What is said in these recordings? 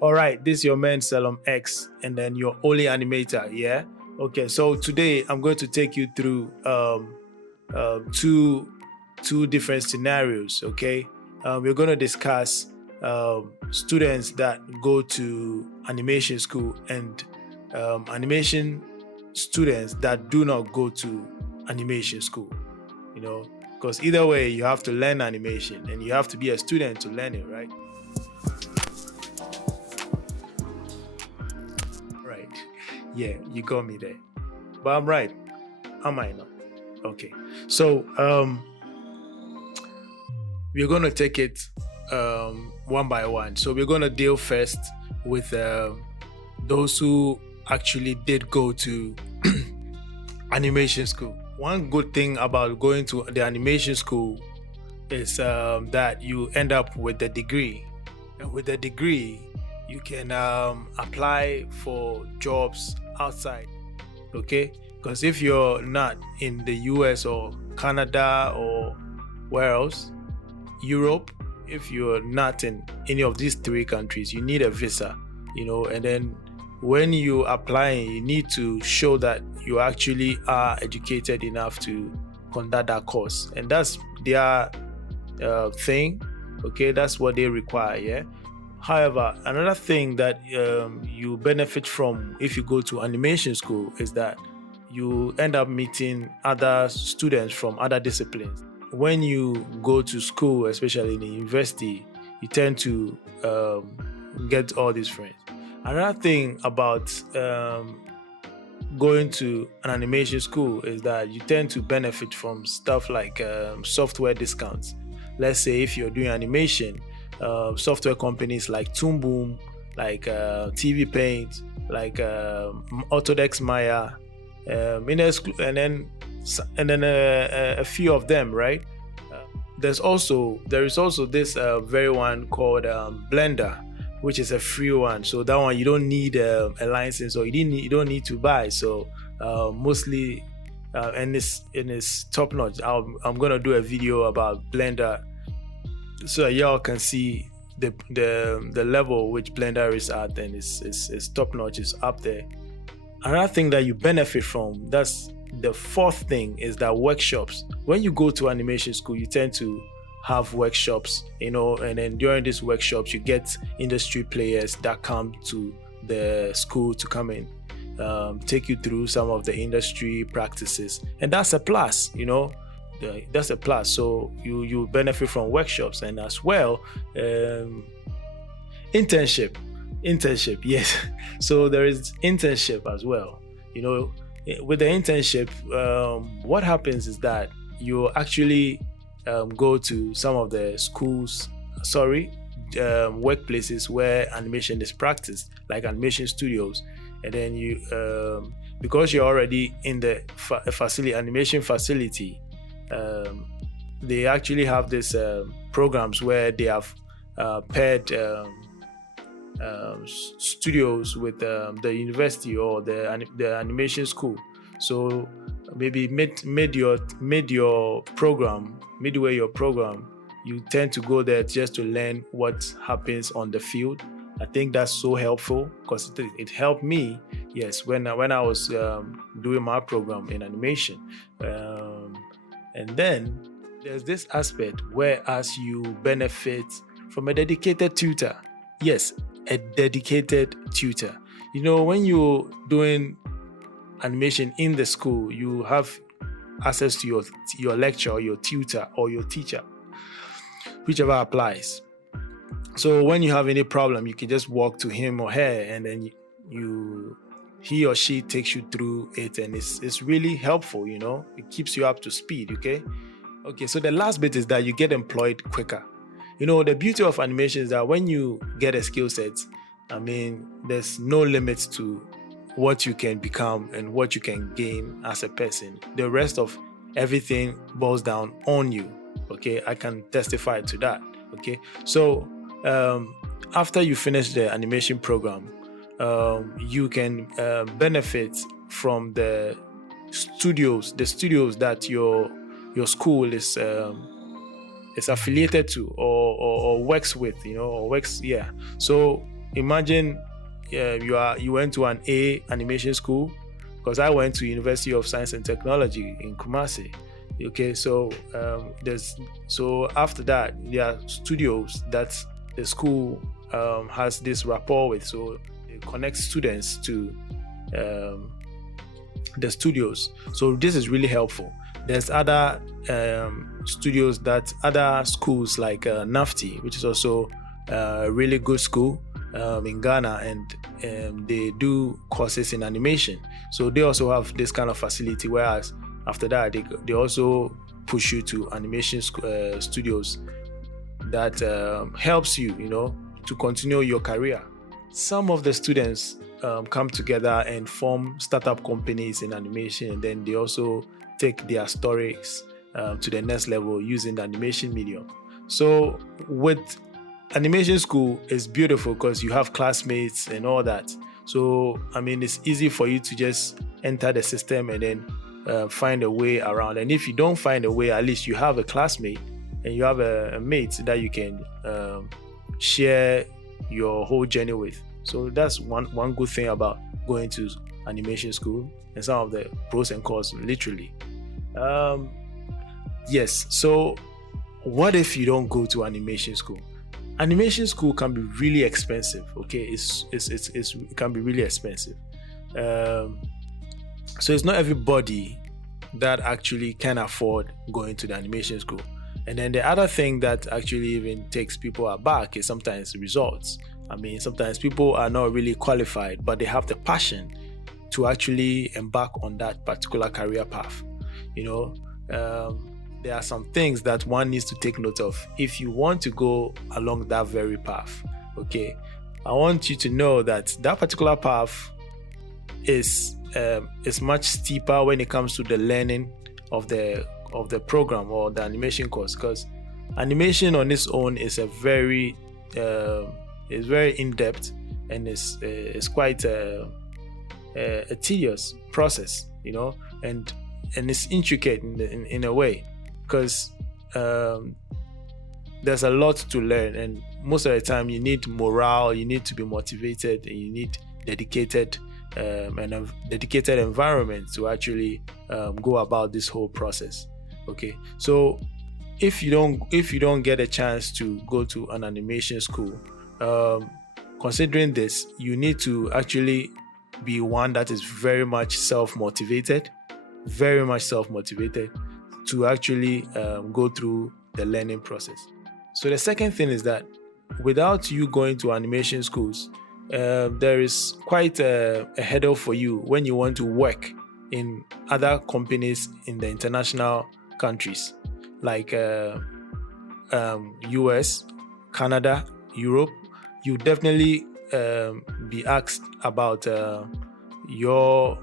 All right, this is your man Salom X, and then your only animator. Yeah. Okay. So today I'm going to take you through two different scenarios. Okay. We're going to discuss students that go to animation school and animation students that do not go to animation school. You know, because either way, you have to learn animation, and you have to be a student to learn it, right? Right. Yeah, you got me there. But I'm right. Am I not? Okay. So we're gonna take it one by one. So we're gonna deal first with those who actually did go to animation school. One good thing about going to the animation school is that you end up with a degree, and with a degree you can apply for jobs outside. Okay, because if you're not in the US or Canada or where else, Europe, if you're not in any of these three countries, you need a visa, and then when you apply, you need to show that you actually are educated enough to conduct that course, and that's their thing. Okay, that's what they require. Yeah. However, another thing that you benefit from if you go to animation school is that you end up meeting other students from other disciplines. When you go to school, especially in the university, you tend to get all these friends. Another thing about going to an animation school is that you tend to benefit from stuff like software discounts. Let's say if you're doing animation, software companies like Toon Boom, like Tvpaint, like Autodesk Maya, and then a few of them, right? There is also this very one called Blender, which is a free one. So that one you don't need a license, or you don't need to buy. So mostly, and it's top notch. I'm gonna do a video about Blender, so y'all can see the level which Blender is at, and it's top notch. It's up there. Another thing that you benefit from, that's the fourth thing, is that workshops. When you go to animation school, you tend to have workshops, and then during these workshops you get industry players that come to the school to come in, take you through some of the industry practices, and that's a plus. That's a plus. So you benefit from workshops, and as well internship, yes. So there is internship as well. With the internship, what happens is that you actually go to some of the workplaces where animation is practiced, like animation studios, and then you because you're already in the animation facility, they actually have these programs where they have paired studios with the university or the animation school. So maybe midway your program, you tend to go there just to learn what happens on the field. I think that's so helpful, because it helped me, yes, when I was doing my program in animation. And then there's this aspect where as you benefit from a dedicated tutor. Yes, a dedicated tutor. When you're doing animation in the school, you have access to your lecturer, your tutor, or your teacher, whichever applies. So when you have any problem, you can just walk to him or her, and then he or she takes you through it, and it's really helpful. It keeps you up to speed. Okay. So the last bit is that you get employed quicker. The beauty of animation is that when you get a skill set, there's no limit to what you can become and what you can gain as a person. The rest of everything boils down on you. Okay, I can testify to that. Okay, so after you finish the animation program, you can benefit from the studios that your school is affiliated to or works with, or works. Yeah. So imagine you went to an A animation school, because I went to University of Science and Technology in Kumasi. Okay, so after that, there are studios that the school has this rapport with, so they connect students to the studios. So this is really helpful. There's other studios, other schools like NAFTI, which is also a really good school in Ghana, and they do courses in animation. So they also have this kind of facility, whereas after that, they also push you to animation studios that helps you, to continue your career. Some of the students come together and form startup companies in animation, and then they also take their stories to the next level using the animation medium. So with animation school, it's beautiful because you have classmates and all that. So it's easy for you to just enter the system and then find a way around. And if you don't find a way, at least you have a classmate and you have a mate that you can share your whole journey with. So that's one good thing about going to animation school, and some of the pros and cons, literally. Yes. So what if you don't go to animation school? Animation school can be really expensive. Okay, it can be really expensive. So it's not everybody that actually can afford going to the animation school. And then the other thing that actually even takes people aback is sometimes results. Sometimes people are not really qualified, but they have the passion to actually embark on that particular career path. There are some things that one needs to take note of if you want to go along that very path. Okay, I want you to know that particular path is much steeper when it comes to the learning of the program or the animation course, because animation on its own is very in-depth, and it's quite a tedious process, and it's intricate in a way, because there's a lot to learn, and most of the time you need morale, you need to be motivated, and you need dedicated environment to actually go about this whole process. Okay, so if you don't get a chance to go to an animation school, considering this, you need to actually be one that is very much self-motivated to actually go through the learning process. So the second thing is that without you going to animation schools, there is quite a hurdle for you when you want to work in other companies in the international countries like US, Canada, Europe. You definitely be asked about your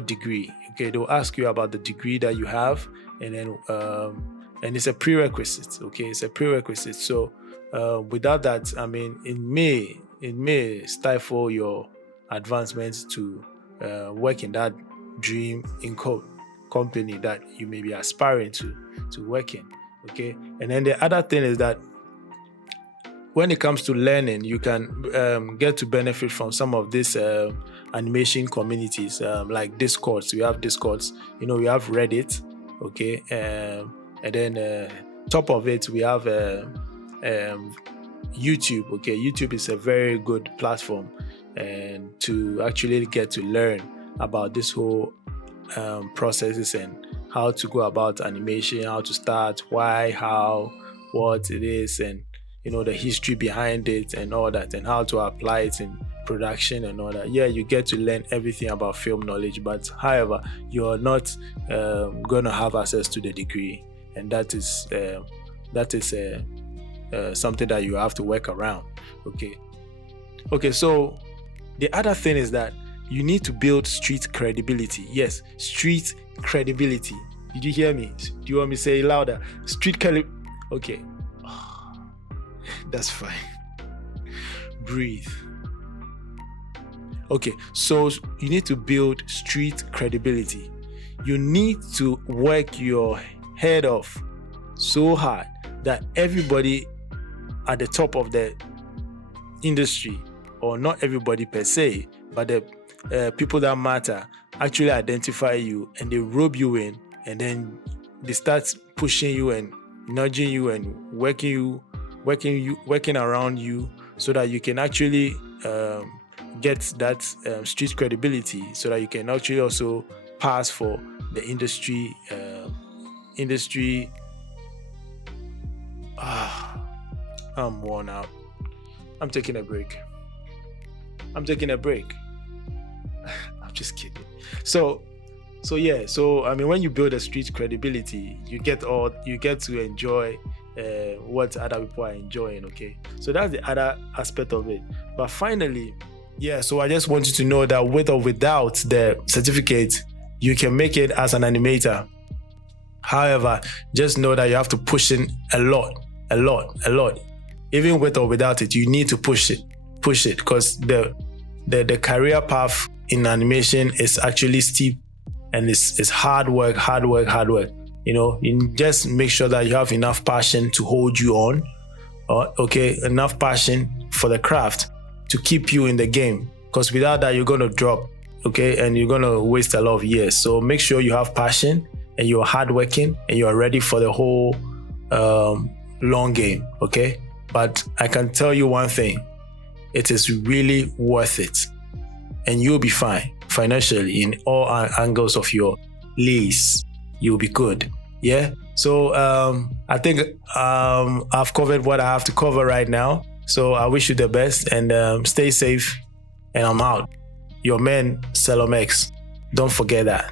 degree. Okay, they'll ask you about the degree that you have, and then and it's a prerequisite. Okay, it's a prerequisite. So without that, it may stifle your advancements to work in that dream company that you may be aspiring to work in. Okay, and then the other thing is that when it comes to learning, you can get to benefit from some of these animation communities, like Discords. We have Discords, we have Reddit, okay, and then top of it we have YouTube. Okay, YouTube is a very good platform and to actually get to learn about this whole processes and how to go about animation, how to start, why, how, what it is, and the history behind it and all that, and how to apply it in production and all that. Yeah, you get to learn everything about film knowledge, but however, you're not gonna have access to the degree, and that is something that you have to work around. Okay, so the other thing is that you need to build street credibility. Yes, street credibility. Did you hear me? Do you want me to say it louder? Street credibility. Okay. That's fine. Breathe. Okay, so you need to build street credibility. You need to work your head off so hard that everybody at the top of the industry or not everybody per se, but the people that matter actually identify you and they rope you in, and then they start pushing you and nudging you and working around you so that you can actually get that street credibility, so that you can actually also pass for the industry. I'm worn out. I'm taking a break. I'm just kidding. So I mean, when you build a street credibility, you get to enjoy what other people are enjoying. Okay, so that's the other aspect of it. But finally, so I just want you to know that with or without the certificate, you can make it as an animator. However, just know that you have to push in a lot. Even with or without it, you need to push it, because the career path in animation is actually steep, and it's hard work. You know, you just make sure that you have enough passion to hold you on, enough passion for the craft to keep you in the game, because without that, you're going to drop, and you're going to waste a lot of years. So make sure you have passion and you're hardworking and you're ready for the whole long game, But I can tell you one thing, it is really worth it, and you'll be fine financially in all angles of your lease. You'll be good. So I think I've covered what I have to cover right now. So I wish you the best, and stay safe, and I'm out. Your man, Salom X. Don't forget that.